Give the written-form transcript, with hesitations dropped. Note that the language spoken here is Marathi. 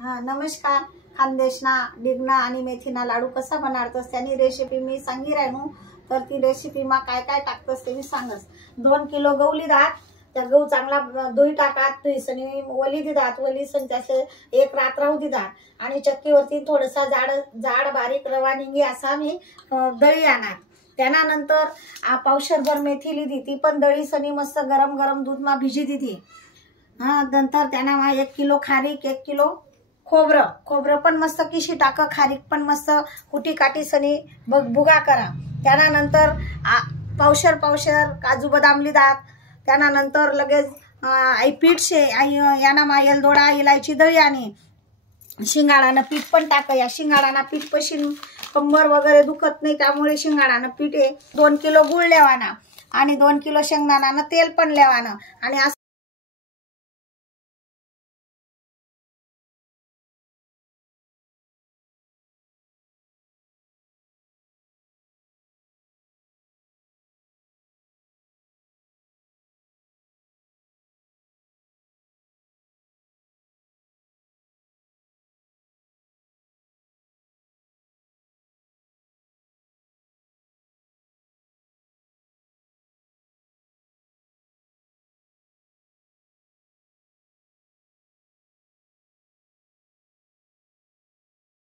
नमस्कार. खानदेशना डिगना आणि मेथीना लाडू कसा बनाडतस त्यानी रेसिपी मी सांगी राहू. तर ती रेसिपी मा काय काय टाकतस ते मी सांगस. 2 किलो गहू लिदात. त्या गहू चांगला धुई टाकात. धुईसनी वली दिदात. वली सण त्याचे एक रात राहू दिदात आणि चक्कीवरती थोडासा जाड बारीक रवा निंगी असा मी दळी आणणार. त्यानंतर पावशरभर मेथी लिदी. ती पण दळी सनी मस्त गरम गरम दूध मा भिजी दिदी. नंतर त्यांना 1 किलो खारीक, 1 किलो खोबरं पण मस्त किशी टाका. खारीक पण मस्त कुटी काटी सनी भुगा करा. त्यानंतर पावशर काजू बदाम लिदात. त्यानंतर लगेच आई पीठ शे आई याना मा येलदोडा इलायची दळी आणि शिंगाडानं पीठ पण टाका. या शिंगाडाना पीठ पशीन कंबर वगैरे दुखत नाही त्यामुळे शिंगाडानं पीठ आहे. 2 किलो गुळ लेवाना आणि 2 किलो शेंगदाण्यानं तेल पण लेवाना आणि